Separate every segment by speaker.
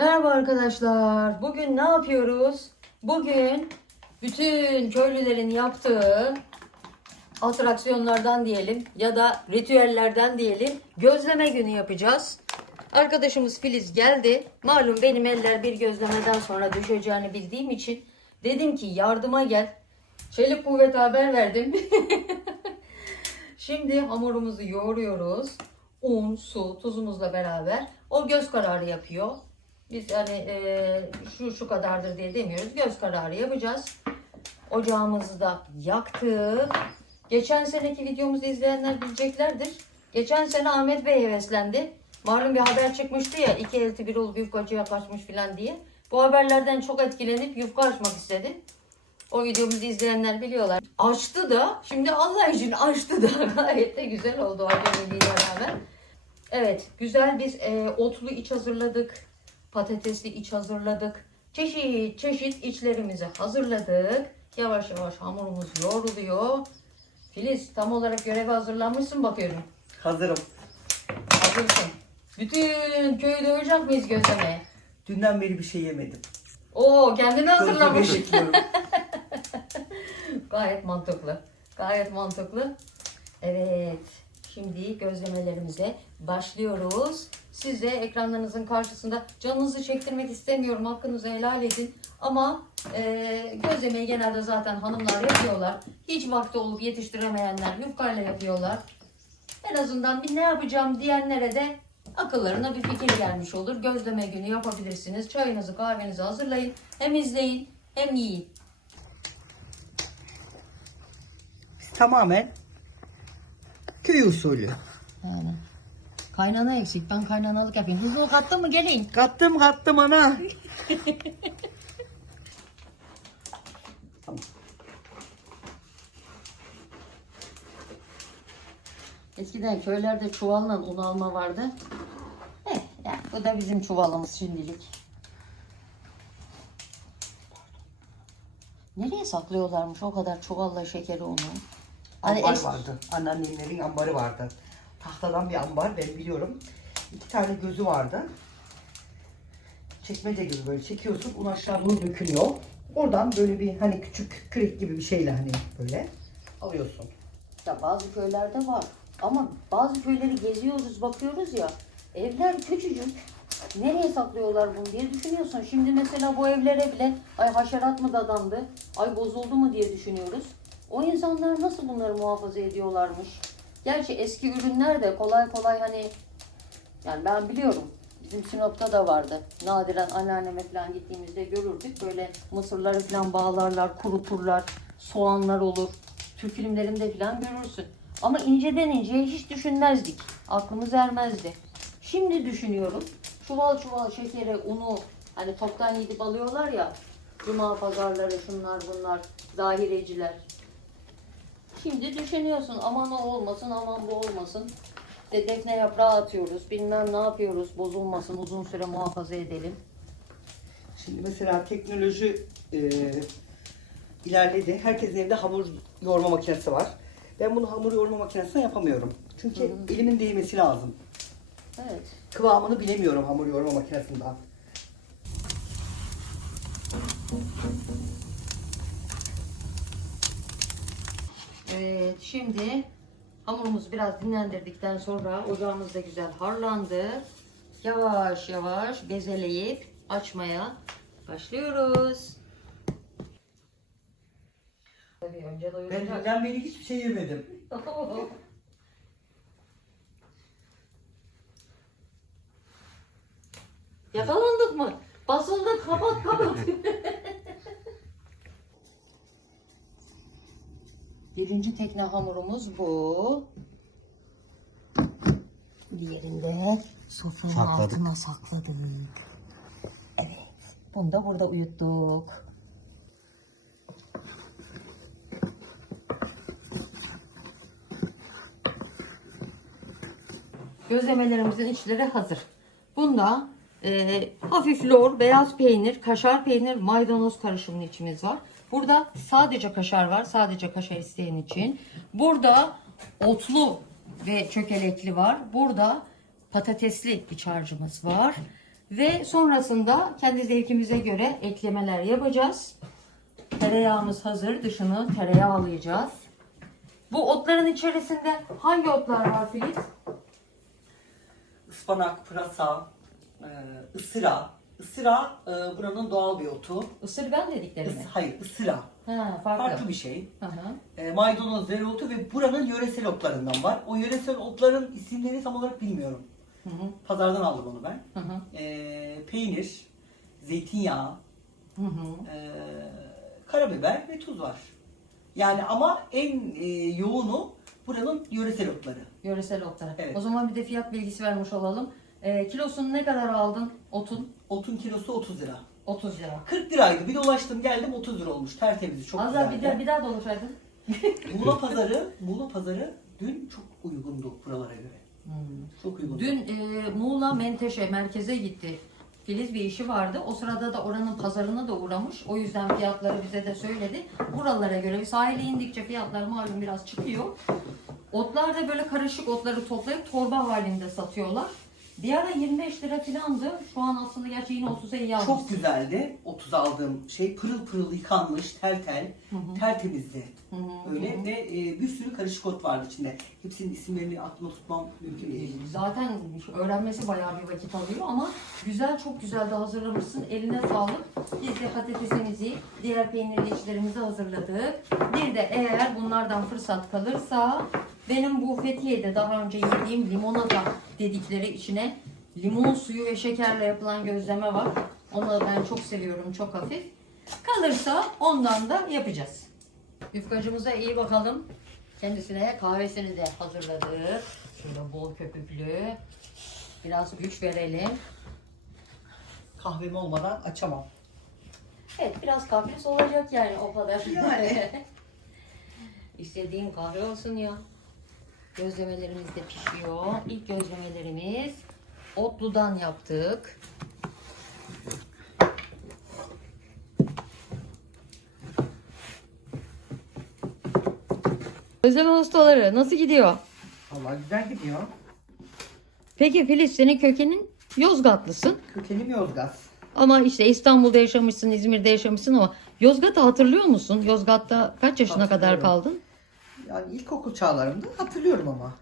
Speaker 1: Merhaba arkadaşlar. Bugün ne yapıyoruz? Bugün bütün köylülerin yaptığı atraksiyonlardan diyelim ya da ritüellerden diyelim gözleme günü yapacağız. Arkadaşımız Filiz geldi. Malum benim eller bir gözlemeden sonra düşeceğini bildiğim için dedim ki yardıma gel. Çelik kuvvet haber verdim. Şimdi hamurumuzu yoğuruyoruz. Un, su, tuzumuzla beraber. O göz kararı yapıyor. Biz hani e, şu şu kadardır diye demiyoruz. Göz kararı yapacağız. Ocağımızı da yaktık. Geçen seneki videomuzu izleyenler bileceklerdir. Geçen sene Ahmet Bey heveslendi. Malum bir haber çıkmıştı ya iki elti bir olup yufkacıya kaçmış filan diye. Bu haberlerden çok etkilenip yufka açmak istedi. O videomuzu izleyenler biliyorlar. Açtı da şimdi Allah için açtı da gayet de güzel oldu acemiliğiyle beraber. Evet güzel biz e, otlu iç hazırladık. Patatesli iç hazırladık. Çeşit çeşit içlerimizi hazırladık. Yavaş yavaş hamurumuz yoğruluyor. Filiz tam olarak göreve hazırlanmışsın bakıyorum.
Speaker 2: Hazırım.
Speaker 1: Hazırsın. Bütün köyü doyuracak mıyız gözlemeye?
Speaker 2: Dünden beri bir şey yemedim.
Speaker 1: Oo kendini hazırlamış. Gayet mantıklı. Gayet mantıklı. Evet. Şimdi gözlemelerimize başlıyoruz. Siz de ekranlarınızın karşısında canınızı çektirmek istemiyorum. Hakkınızı helal edin. Ama e, gözlemeyi genelde zaten hanımlar yapıyorlar. Hiç vakti olup yetiştiremeyenler yufkayla yapıyorlar. En azından bir ne yapacağım diyenlere de akıllarına bir fikir gelmiş olur. Gözleme günü yapabilirsiniz. Çayınızı kahvenizi hazırlayın. Hem izleyin hem yiyin.
Speaker 2: Tamamen köy usulü.
Speaker 1: Yani. Kaynana eksik. Ben kaynanalık yapayım. Tuzunu kattın mı gelin.
Speaker 2: Kattım kattım ana.
Speaker 1: Eskiden köylerde çuvalla un alma vardı. Eh, yani bu da bizim çuvalımız şimdilik. Nereye saklıyorlarmış o kadar çuvalla şekeri unu? Hani
Speaker 2: Ambar
Speaker 1: es-
Speaker 2: vardı. Anneannemlerin ambarı vardı. Tahtadan bir ambar ben biliyorum. İki tane gözü vardı. Çekmece gibi böyle çekiyorsun. Un aşağı doğru dökülüyor. Oradan böyle bir hani küçük kürek gibi bir şeyle hani böyle alıyorsun.
Speaker 1: Ya bazı köylerde var. Ama bazı köyleri geziyoruz, bakıyoruz ya. Evler küçücük. Nereye saklıyorlar bunu diye düşünüyorsun. Şimdi mesela bu evlere bile ay haşerat mı dadandı, ay bozuldu mu diye düşünüyoruz. O insanlar nasıl bunları muhafaza ediyorlarmış? Gerçi eski ürünler de kolay kolay hani yani ben biliyorum. Bizim Sinop'ta da vardı. Nadiren anneanneme falan gittiğimizde görürdük. Böyle mısırları falan bağlarlar, kuruturlar. Soğanlar olur. Türk filmlerinde falan görürsün. Ama inceden inceye hiç düşünmezdik. Aklımız ermezdi. Şimdi düşünüyorum. Çuval çuval şekeri, unu hani toptan gidip alıyorlar ya. Cuma pazarları şunlar bunlar, zahireciler. Şimdi düşünüyorsun aman o olmasın aman bu olmasın. İşte defne yaprağı atıyoruz bilmem ne yapıyoruz bozulmasın uzun süre muhafaza edelim.
Speaker 2: Şimdi mesela teknoloji e, ilerledi. Herkesin evinde hamur yoğurma makinesi var. Ben bunu hamur yoğurma makinesinde yapamıyorum. Çünkü elimin değmesi lazım.
Speaker 1: Evet.
Speaker 2: Kıvamını bilemiyorum hamur yoğurma makinesinden.
Speaker 1: Evet şimdi hamurumuzu biraz dinlendirdikten sonra ocağımız da güzel harlandı. Yavaş yavaş bezeleyip açmaya başlıyoruz. Tabii önce
Speaker 2: Ben
Speaker 1: doyuracak.
Speaker 2: dünden beri hiçbir şey yemedim.
Speaker 1: Yakalandık mı? Basıldık kapat kapat. Birinci tekne hamurumuz bu. Diğerinde sofranın
Speaker 2: Sakladık.
Speaker 1: altına sakladık. Evet. Bunu da burada uyuttuk. Gözlemelerimizin içleri hazır. Bunda e, hafif lor, beyaz peynir, kaşar peynir, maydanoz karışımlı içimiz var. Burada sadece kaşar var. Sadece kaşar isteyen için. Burada otlu ve çökelekli var. Burada patatesli iç harcımız var. Ve sonrasında kendi zevkimize göre eklemeler yapacağız. Tereyağımız hazır. Dışını tereyağlayacağız. Bu otların içerisinde hangi otlar var Filiz?
Speaker 2: Ispanak, pırasa, e, ısıra. Isıra e, buranın doğal bir otu.
Speaker 1: Isırgan dedikleri mi?
Speaker 2: Is- hayır, ısıra.
Speaker 1: Ha, farklı.
Speaker 2: Farklı bir şey.
Speaker 1: Hı hı.
Speaker 2: E, maydanoz, dereotu ve buranın yöresel otlarından var. O yöresel otların isimlerini tam olarak bilmiyorum.
Speaker 1: Hı hı.
Speaker 2: Pazardan aldım onu ben.
Speaker 1: Hı hı.
Speaker 2: E, peynir, zeytinyağı,
Speaker 1: Hı hı.
Speaker 2: e, karabiber ve tuz var. Yani ama en e, yoğunu buranın yöresel otları.
Speaker 1: Yöresel otları.
Speaker 2: Evet.
Speaker 1: O zaman bir de fiyat bilgisi vermiş olalım. Ee, kilosunu ne kadar aldın otun?
Speaker 2: Otun kilosu 30 lira.
Speaker 1: 30 lira.
Speaker 2: 40 liraydı. Bir dolaştım geldim 30 lira olmuş. Tertemiz çok
Speaker 1: Az daha
Speaker 2: güzeldi.
Speaker 1: bir daha, bir daha dolaşaydın.
Speaker 2: Muğla pazarı, Muğla pazarı dün çok uygundu buralara göre.
Speaker 1: Hmm.
Speaker 2: Çok uygundu.
Speaker 1: Dün e, Muğla Menteşe merkeze gitti. Filiz bir işi vardı. O sırada da oranın pazarına da uğramış. O yüzden fiyatları bize de söyledi. Buralara göre sahile indikçe fiyatlar malum biraz çıkıyor. Otlar da böyle karışık otları toplayıp torba halinde satıyorlar. Bir ara 25 lira filandı. Şu an aslında gerçi yine 30'a iyi almış.
Speaker 2: Çok güzeldi. 30 aldığım şey pırıl pırıl yıkanmış, tel tel, tertemizdi.
Speaker 1: Hı hı,
Speaker 2: Öyle ve e, bir sürü karışık ot vardı içinde. Hepsinin isimlerini aklımda tutmam mümkün değil.
Speaker 1: Zaten öğrenmesi bayağı bir vakit alıyor ama güzel çok güzel de hazırlamışsın. Eline sağlık. Biz de patatesimizi, diğer peynirli içlerimizi hazırladık. Bir de eğer bunlardan fırsat kalırsa benim bu Fethiye'de daha önce yediğim limonata dedikleri içine limon suyu ve şekerle yapılan gözleme var. Onu da ben çok seviyorum, çok hafif. Kalırsa ondan da yapacağız. Yufkacımıza iyi bakalım. Kendisine kahvesini de hazırladık. Şöyle bol köpüklü. Biraz güç verelim.
Speaker 2: Kahvem olmadan açamam.
Speaker 1: Evet biraz kahveniz olacak yani o kadar.
Speaker 2: Yani.
Speaker 1: İstediğin kahve olsun ya. Gözlemelerimiz de pişiyor. İlk gözlemelerimiz otludan yaptık. Gözleme ustaları nasıl gidiyor?
Speaker 2: Allah güzel gidiyor.
Speaker 1: Peki Filiz senin kökenin Yozgatlısın.
Speaker 2: Kökenim Yozgat.
Speaker 1: Ama işte İstanbul'da yaşamışsın, İzmir'de yaşamışsın ama Yozgat'ı hatırlıyor musun? Yozgat'ta kaç yaşına kadar kaldın?
Speaker 2: Yani ilkokul çağlarımda hatırlıyorum ama.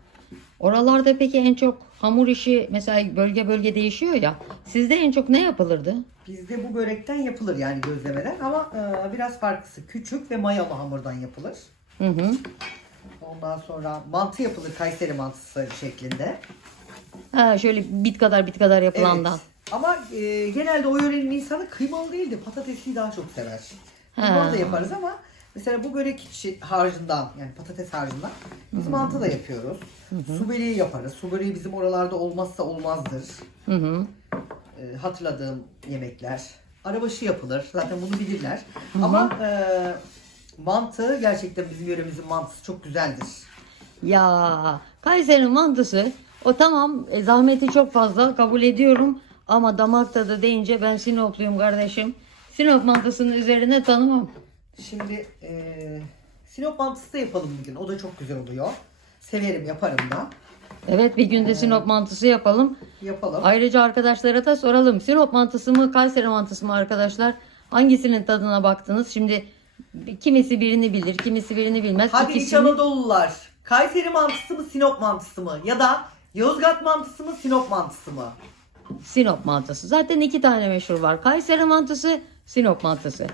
Speaker 1: Oralarda peki en çok hamur işi mesela bölge bölge değişiyor ya. Sizde en çok ne yapılırdı?
Speaker 2: Bizde bu börekten yapılır yani gözlemeler ama e, biraz farklısı. Küçük ve mayalı hamurdan yapılır.
Speaker 1: Hı hı.
Speaker 2: Ondan sonra mantı yapılır Kayseri mantısı şeklinde.
Speaker 1: Ha şöyle bit kadar bit kadar yapılandan.
Speaker 2: Evet. Ama e, genelde o yörenin insanı kıymalı değil de patatesli daha çok sever. Kıymalı da yaparız ama mesela bu börek içi harcından yani patates harcından biz mantı da yapıyoruz. Su böreği yaparız. Su böreği bizim oralarda olmazsa olmazdır.
Speaker 1: Hı hı.
Speaker 2: E, hatırladığım yemekler. Arabaşı yapılır. Zaten bunu bilirler. Ama e, mantı gerçekten bizim yöremizin mantısı çok güzeldir.
Speaker 1: Ya Kayseri'nin mantısı o tamam e, zahmeti çok fazla kabul ediyorum ama damak tadı deyince ben Sinopluyum kardeşim. Sinop mantısının üzerine tanımam.
Speaker 2: Şimdi e, Sinop mantısı da yapalım bugün. O da çok güzel oluyor. Severim yaparım da.
Speaker 1: Evet bir günde Sinop mantısı yapalım.
Speaker 2: Yapalım.
Speaker 1: Ayrıca arkadaşlara da soralım. Sinop mantısı mı, Kayseri mantısı mı arkadaşlar? Hangisinin tadına baktınız? Şimdi kimisi birini bilir, kimisi birini bilmez.
Speaker 2: Hadi İç
Speaker 1: İkisini-
Speaker 2: Anadolulular. Kayseri mantısı mı Sinop mantısı mı? Ya da Yozgat mantısı mı Sinop mantısı mı?
Speaker 1: Sinop mantısı. Zaten iki tane meşhur var. Kayseri mantısı, Sinop mantısı.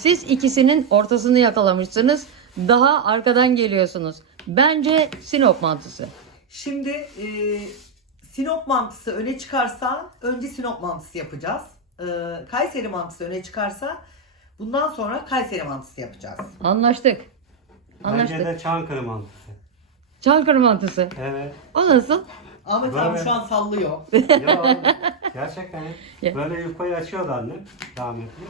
Speaker 1: Siz ikisinin ortasını yakalamışsınız. Daha arkadan geliyorsunuz. Bence Sinop mantısı.
Speaker 2: Şimdi e, Sinop mantısı öne çıkarsa önce Sinop mantısı yapacağız. E, Kayseri mantısı öne çıkarsa bundan sonra Kayseri mantısı yapacağız.
Speaker 1: Anlaştık.
Speaker 3: Bence
Speaker 1: Anlaştık.
Speaker 3: de Çankırı mantısı.
Speaker 1: Çankırı mantısı.
Speaker 3: Evet.
Speaker 1: O nasıl?
Speaker 2: Ahmet
Speaker 3: Böyle.
Speaker 2: abi şu an sallıyor.
Speaker 3: Yo, gerçekten
Speaker 1: Ya.
Speaker 3: böyle yufkayı açıyordu annem rahmetli.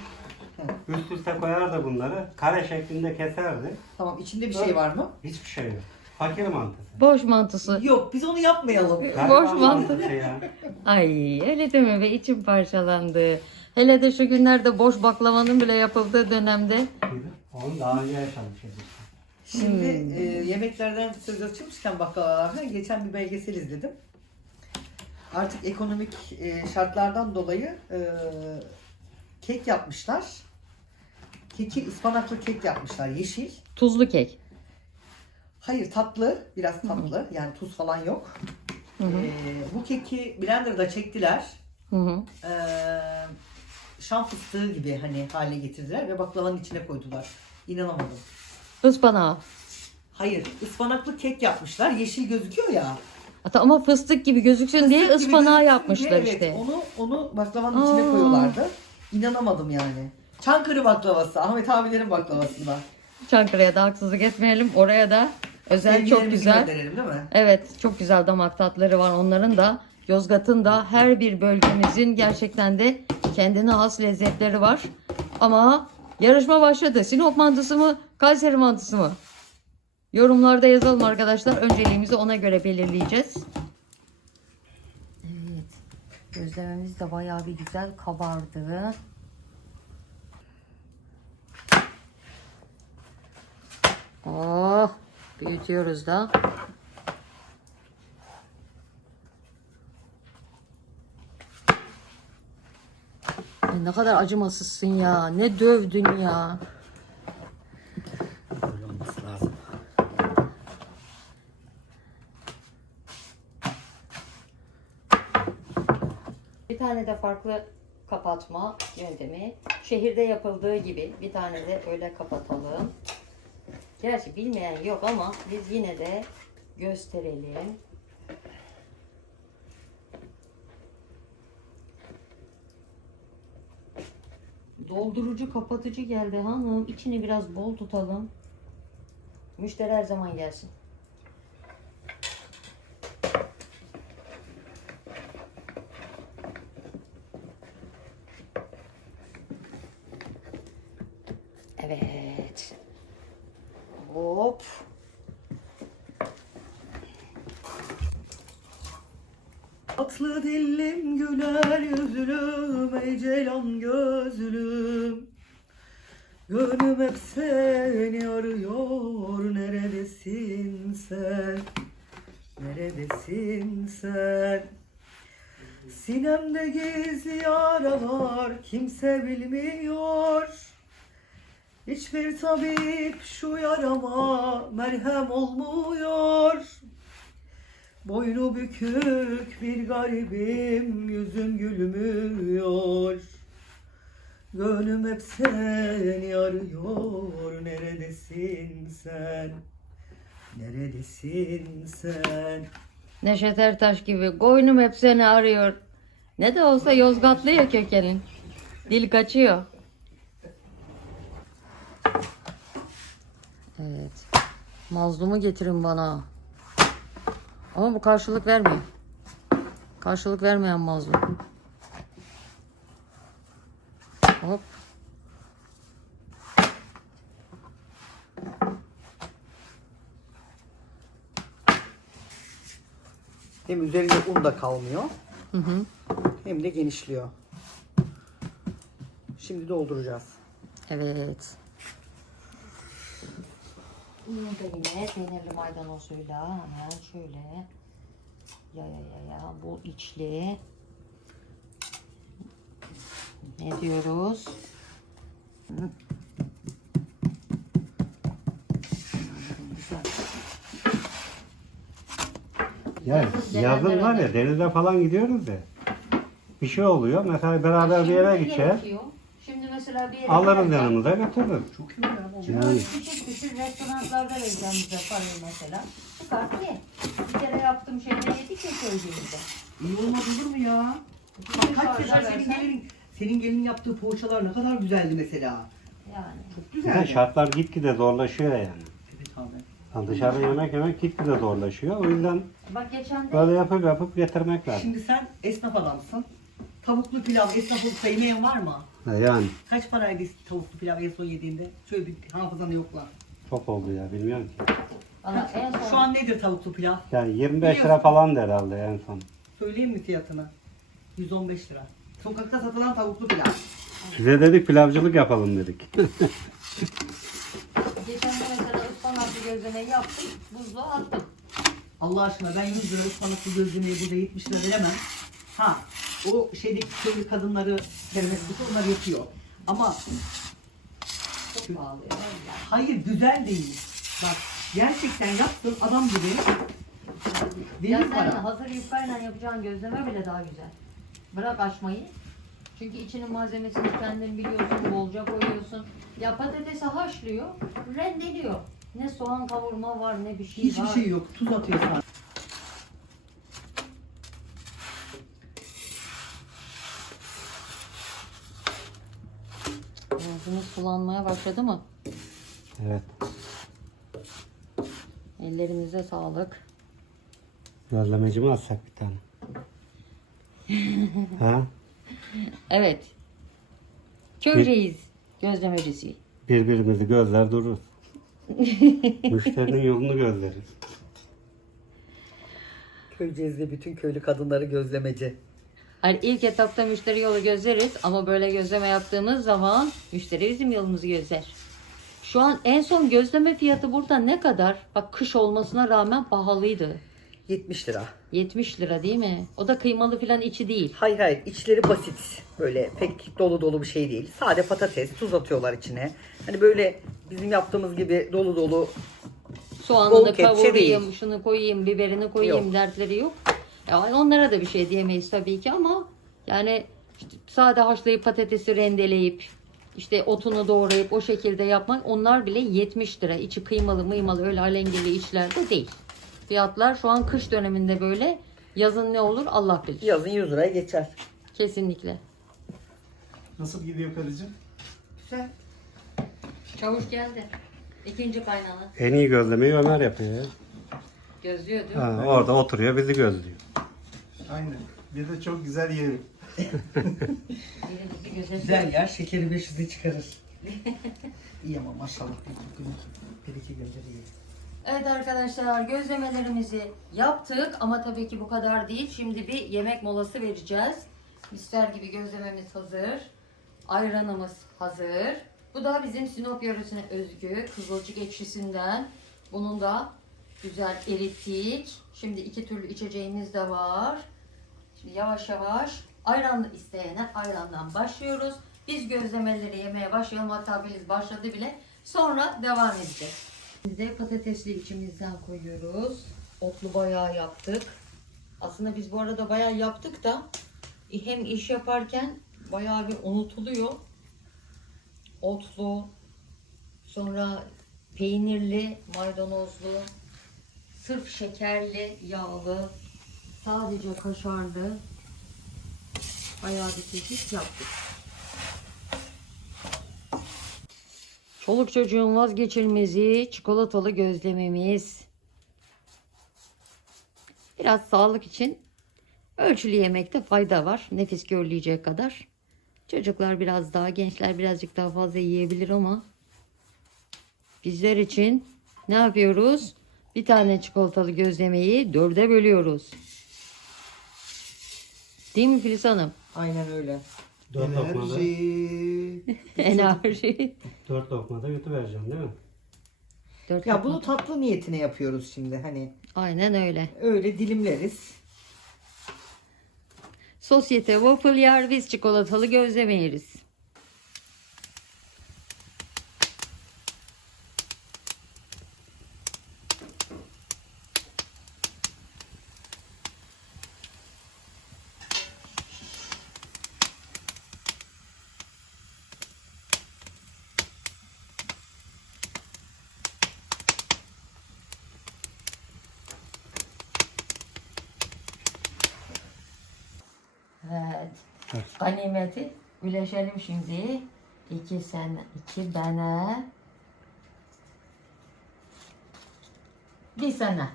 Speaker 3: Üst üste koyardı bunları. Kare şeklinde keserdi.
Speaker 2: tamam içinde bir şey var mı?
Speaker 3: Hiçbir şey yok. Fakir mantısı.
Speaker 1: Boş mantısı.
Speaker 2: Yok biz onu yapmayalım.
Speaker 3: Gariban
Speaker 1: Boş mantısı.
Speaker 3: ya.
Speaker 1: Ay öyle deme be içim parçalandı. Hele de şu günlerde boş baklavanın bile yapıldığı dönemde.
Speaker 3: Onu daha önce yaşamışız.
Speaker 2: Şimdi
Speaker 1: Hmm.
Speaker 2: e, yemeklerden söz açılmışken baklavalardan geçen bir belgesel izledim. artık ekonomik e, şartlardan dolayı e, kek yapmışlar. Keki ıspanaklı kek yapmışlar yeşil.
Speaker 1: Tuzlu kek.
Speaker 2: Hayır tatlı, biraz tatlı. Yani tuz falan yok. Ee, bu keki blenderda çektiler.
Speaker 1: Hı hı.
Speaker 2: Ee, şam fıstığı gibi hani hale getirdiler ve baklavanın içine koydular. İnanamadım.
Speaker 1: Ispanağı.
Speaker 2: Hayır, ıspanaklı kek yapmışlar. Yeşil gözüküyor ya.
Speaker 1: Hatta ama fıstık gibi gözüksün diye
Speaker 2: Fıstık gibi
Speaker 1: ıspanağı
Speaker 2: gözüksün
Speaker 1: yapmışlar
Speaker 2: diye,
Speaker 1: işte.
Speaker 2: Evet, onu onu baklavanın içine
Speaker 1: Aa.
Speaker 2: koyuyorlardı. İnanamadım yani. Çankırı baklavası, Ahmet abilerin baklavasında.
Speaker 1: Çankırı'ya da haksızlık etmeyelim. Oraya da özel çok
Speaker 2: Sevgilerimizi
Speaker 1: güzel.
Speaker 2: gönderelim değil mi?
Speaker 1: Evet çok güzel damak tatları var onların da. Yozgat'ın da her bir bölgemizin gerçekten de kendine has lezzetleri var. Ama yarışma başladı. Sinop mantısı mı? Kayseri mantısı mı? Yorumlarda yazalım arkadaşlar. Önceliğimizi ona göre belirleyeceğiz. Evet. Gözlememiz de bayağı bir güzel kabardı. Oh, büyütüyoruz da. Ay ne kadar acımasızsın ya. Ne dövdün ya.
Speaker 3: Böyle olması lazım.
Speaker 1: Bir tane de farklı kapatma yöntemi. Şehirde yapıldığı gibi bir tane de öyle kapatalım. Gerçi bilmeyen yok ama biz yine de gösterelim. Doldurucu kapatıcı geldi hanım. İçini biraz bol tutalım. Müşteri her zaman gelsin. Evet. Hop.
Speaker 2: Tatlı dillim güler yüzlüm ey ceylan gözlüm. Gönlüm hep seni arıyor neredesin sen? Neredesin sen? Sinemde gizli yaralar kimse bilmiyor Hiçbir tabip şu yarama merhem olmuyor Boynu bükük bir garibim yüzüm gülmüyor Gönlüm hep seni arıyor neredesin sen Neredesin sen
Speaker 1: Neşet Ertaş gibi koynum hep seni arıyor. Ne de olsa Yozgatlı ya kökenin. Dil kaçıyor. Evet. Mazlumu getirin bana. Ama bu karşılık vermiyor. Karşılık vermeyen mazlum. Hop.
Speaker 2: Hem üzerinde un da kalmıyor
Speaker 1: Hı hı.
Speaker 2: hem de genişliyor Şimdi dolduracağız
Speaker 1: Evet. Bunu da yine peynirli maydanozuyla hemen şöyle ya ya ya ya bu içli ne diyoruz?
Speaker 3: Ya yazın var ya denize falan gidiyoruz ya. Bir şey oluyor. Mesela beraber bir yere gideceğiz.
Speaker 1: Şimdi mesela bir yere
Speaker 3: Alırız
Speaker 1: giderken-
Speaker 3: yanımıza götürürüz.
Speaker 2: Çok iyi ya
Speaker 1: Şimdi
Speaker 3: Yani.
Speaker 1: küçük küçük restoranlarda vereceğim bize parayı mesela. Çıkart ye. Bir kere yaptığım şeyleri yedik ya söylediğimizde.
Speaker 2: İyi olmaz olur mu ya?
Speaker 1: Bütün
Speaker 2: Kaç sefer senin gelinin, senin gelinin yaptığı poğaçalar ne kadar güzeldi mesela.
Speaker 1: Yani.
Speaker 2: Çok güzeldi.
Speaker 3: şartlar gitgide zorlaşıyor yani.
Speaker 2: Evet abi.
Speaker 3: Yani dışarıda yemek yemek gitgide zorlaşıyor. O yüzden
Speaker 1: Bak geçen de
Speaker 3: böyle yapıp yapıp getirmek lazım.
Speaker 2: Şimdi sen esnaf adamsın. Tavuklu pilav esnaf olup da yemeyen var mı?
Speaker 3: Ha, Yani
Speaker 2: Kaç paraydı tavuklu pilav en son yediğinde? Şöyle bir hafızanı yokla.
Speaker 3: çok oldu ya bilmiyorum ki.
Speaker 1: bana en son
Speaker 2: Şu an nedir tavuklu pilav?
Speaker 3: Yani 25 lira falan da herhalde en son.
Speaker 2: Söyleyeyim mi fiyatını? 115 lira. Sokakta satılan tavuklu pilav.
Speaker 3: Size dedik pilavcılık yapalım dedik.
Speaker 1: geçen de mesela ıspanaklı gözleme yaptım. Buzluğa attım.
Speaker 2: Allah aşkına ben 100 lira ıspanaklı gözlemeyi burada 70 lira veremem. Ha o şeydeki köylü kadınları termesi onlar yapıyor. Ama
Speaker 1: Çok pahalı ya.
Speaker 2: hayır güzel değil. Bak gerçekten yaptın adam gibi
Speaker 1: Ya
Speaker 2: verir
Speaker 1: sen
Speaker 2: para.
Speaker 1: hazır yufkayla yapacağın gözleme bile daha güzel. Bırak açmayı. Çünkü içinin malzemesini kendin biliyorsun, bolca koyuyorsun. Ya patatesi haşlıyor, rendeliyor. Ne soğan kavurma var, ne bir şey
Speaker 2: Hiçbir
Speaker 1: var.
Speaker 2: şey yok. Tuz atıyor sadece.
Speaker 1: Sulanmaya başladı mı?
Speaker 3: Evet.
Speaker 1: Ellerimize sağlık.
Speaker 3: Gözlemeci mi atsak bir tane? ha?
Speaker 1: Evet. Köyceğiz gözlemecisi.
Speaker 3: Birbirimizi gözler dururuz. Müşterinin yolunu gözleriz.
Speaker 2: Köyceğiz'de bütün köylü kadınları gözlemeci.
Speaker 1: Hani ilk etapta müşteri yolu gözleriz ama böyle gözleme yaptığımız zaman müşteri bizim yolumuzu gözler. Şu an en son gözleme fiyatı burada ne kadar? Bak kış olmasına rağmen pahalıydı.
Speaker 2: 70 lira.
Speaker 1: 70 lira değil mi? O da kıymalı filan içi değil.
Speaker 2: Hayır hayır içleri basit. Böyle pek dolu dolu bir şey değil. Sade patates, tuz atıyorlar içine. Hani böyle bizim yaptığımız gibi dolu dolu
Speaker 1: Soğanını
Speaker 2: Bol
Speaker 1: da
Speaker 2: kepçe
Speaker 1: kavurayım, şunu koyayım, biberini koyayım
Speaker 2: Yok.
Speaker 1: dertleri yok. Yani onlara da bir şey diyemeyiz tabii ki ama yani işte sade haşlayıp patatesi rendeleyip işte otunu doğrayıp o şekilde yapmak onlar bile 70 lira. İçi kıymalı mıymalı öyle alengili içlerde değil. Fiyatlar şu an kış döneminde böyle. Yazın ne olur Allah bilir.
Speaker 2: yazın 100 liraya geçer.
Speaker 1: Kesinlikle.
Speaker 4: Nasıl gidiyor karıcığım?
Speaker 2: Güzel.
Speaker 1: Çavuş geldi. İkinci kaynana.
Speaker 3: En iyi gözlemeyi Ömer yapıyor ya.
Speaker 1: Gözlüyor değil mi?
Speaker 3: Ha, orada oturuyor bizi gözlüyor.
Speaker 4: Aynen. Bir de çok güzel yerim.
Speaker 1: Birimizi gözetiyor.
Speaker 2: Güzel ya şekeri 500'e çıkarır. İyi ama maşallah. Bir, bir, bir iki günde iyi.
Speaker 1: Evet arkadaşlar gözlemelerimizi yaptık ama tabii ki bu kadar değil. Şimdi bir yemek molası vereceğiz. Mister gibi gözlememiz hazır. Ayranımız hazır. Bu da bizim Sinop yöresine özgü kızılcık ekşisinden. Bunun da güzel erittik. Şimdi iki türlü içeceğimiz de var. Şimdi yavaş yavaş ayranlı isteyene ayrandan başlıyoruz. Biz gözlemeleri yemeye başlayalım. Hatta biz başladı bile. Sonra devam edeceğiz. Biz de patatesli içimizden koyuyoruz. Otlu bayağı yaptık. Aslında biz bu arada bayağı yaptık da hem iş yaparken bayağı bir unutuluyor. Otlu, sonra peynirli, maydanozlu, sırf şekerli, yağlı, sadece kaşarlı bayağı bir çeşit yaptık. Çoluk çocuğun vazgeçilmezi çikolatalı gözlememiz. Biraz sağlık için ölçülü yemekte fayda var. Nefis görüleyecek kadar. Çocuklar biraz daha, gençler birazcık daha fazla yiyebilir ama bizler için ne yapıyoruz? Bir tane çikolatalı gözlemeyi dörde bölüyoruz. Değil mi Filiz Hanım?
Speaker 2: Aynen öyle.
Speaker 3: Dört lokmada,
Speaker 4: Enerji.
Speaker 1: Enerji.
Speaker 3: dört lokmada yutuvereceğim değil mi?
Speaker 1: Dört
Speaker 2: Ya
Speaker 1: lokma.
Speaker 2: bunu tatlı niyetine yapıyoruz şimdi. Hani
Speaker 1: Aynen öyle.
Speaker 2: öyle dilimleriz.
Speaker 1: Sosyete waffle yer biz çikolatalı gözleme yeriz. Evet. Ganimeti üleşelim şimdi. İki sen, iki bana. Bir sana.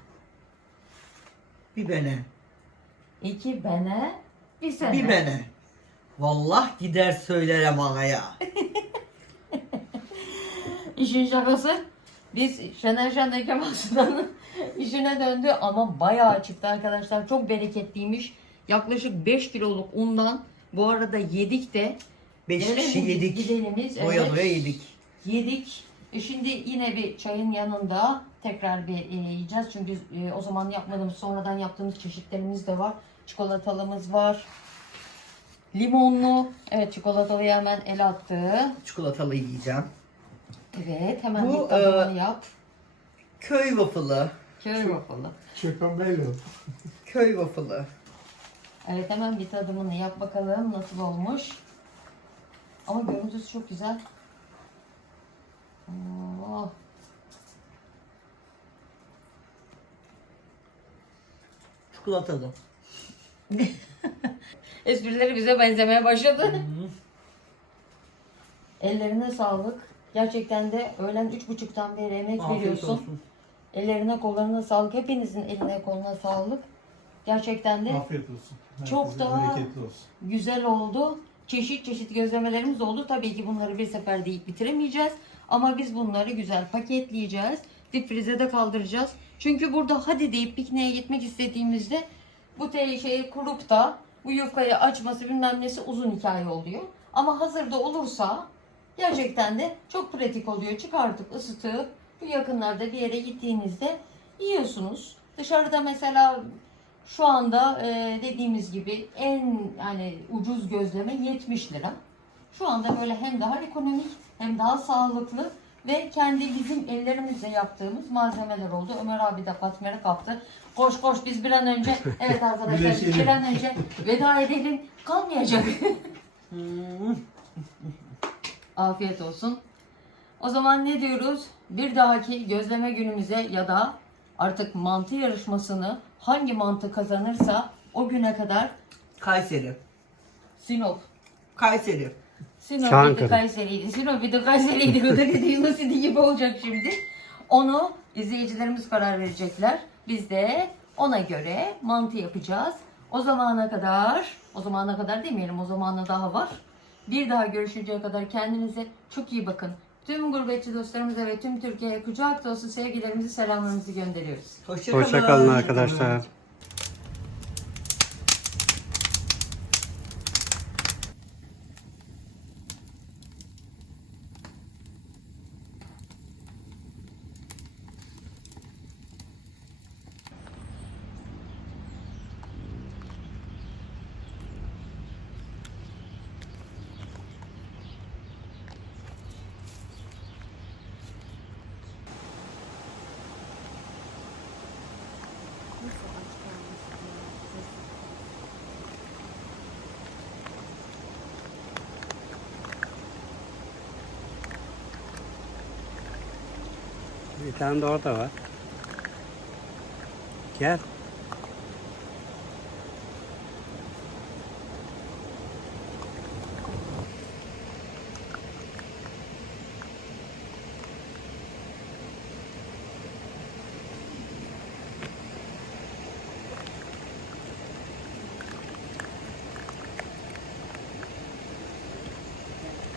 Speaker 2: Bir bene.
Speaker 1: İki bana. Bir sana.
Speaker 2: Bir bene. Vallah gider söylerim ağaya.
Speaker 1: İşin şakası. Biz Şener Şen'deki Mahsuna'nın işine döndü ama bayağı çıktı arkadaşlar. Çok bereketliymiş. Yaklaşık 5 kiloluk undan bu arada yedik de.
Speaker 2: Beş kişi
Speaker 1: Gidelim,
Speaker 2: yedik.
Speaker 1: Gidenimiz,
Speaker 2: Doya
Speaker 1: evet.
Speaker 2: doya yedik.
Speaker 1: Yedik. E şimdi yine bir çayın yanında tekrar bir e, yiyeceğiz. Çünkü e, o zaman yapmadığımız, sonradan yaptığımız çeşitlerimiz de var. Çikolatalımız var. Limonlu. Evet çikolatalıyı hemen el attı.
Speaker 2: Çikolatalı yiyeceğim.
Speaker 1: Evet hemen
Speaker 2: Bu,
Speaker 1: bir
Speaker 2: e,
Speaker 1: yap.
Speaker 2: Köy waffle'ı.
Speaker 1: Köy waffle'ı.
Speaker 4: Çöpembello.
Speaker 2: Köy waffle'ı.
Speaker 1: Evet hemen bir tadımını yap bakalım nasıl olmuş. Ama görüntüsü çok güzel. Oh.
Speaker 2: Çikolatalı.
Speaker 1: Esprileri bize benzemeye başladı. Ellerine sağlık. Gerçekten de öğlen üç buçuktan beri emek
Speaker 2: Afiyet
Speaker 1: veriyorsun.
Speaker 2: olsun.
Speaker 1: Ellerine kollarına sağlık. Hepinizin eline koluna sağlık. Gerçekten de
Speaker 4: Afiyet olsun.
Speaker 1: Çok
Speaker 4: Herkese
Speaker 1: daha-
Speaker 4: bereketli olsun.
Speaker 1: güzel oldu. Çeşit çeşit gözlemelerimiz oldu. Tabii ki bunları bir seferde yiyip bitiremeyeceğiz. Ama biz bunları güzel paketleyeceğiz. Dip frize de kaldıracağız. Çünkü burada hadi deyip pikniğe gitmek istediğimizde bu te şeyi kurup da bu yufkayı açması bilmem nesi uzun hikaye oluyor. Ama hazırda olursa gerçekten de çok pratik oluyor. Çıkartıp ısıtıp bu yakınlarda bir yere gittiğinizde yiyorsunuz. Dışarıda mesela şu anda e, dediğimiz gibi en yani ucuz gözleme 70 lira. Şu anda böyle hem daha ekonomik hem daha sağlıklı ve kendi bizim ellerimizle yaptığımız malzemeler oldu. Ömer abi de Fatmer'e kaptı. Koş koş biz bir an önce evet arkadaşlar biz bir an önce veda edelim. Kalmayacak. Afiyet olsun. O zaman ne diyoruz? Bir dahaki gözleme günümüze ya da artık mantı yarışmasını hangi mantı kazanırsa o güne kadar
Speaker 2: Kayseri.
Speaker 1: Sinop.
Speaker 2: Kayseri.
Speaker 1: Sinop
Speaker 3: Çankırı.
Speaker 1: bir de Kayseri'ydi. Sinop bir de Kayseri'ydi. Bu da dediğimiz gibi olacak şimdi. Onu izleyicilerimiz karar verecekler. Biz de ona göre mantı yapacağız. O zamana kadar, o zamana kadar demeyelim, o zamana daha var. Bir daha görüşünceye kadar kendinize çok iyi bakın. Tüm gurbetçi dostlarımıza ve tüm Türkiye'ye kucak dolusu sevgilerimizi, selamlarımızı gönderiyoruz.
Speaker 2: Hoşçakalın.
Speaker 3: Hoşçakalın arkadaşlar. Bir tane de orada var. Gel.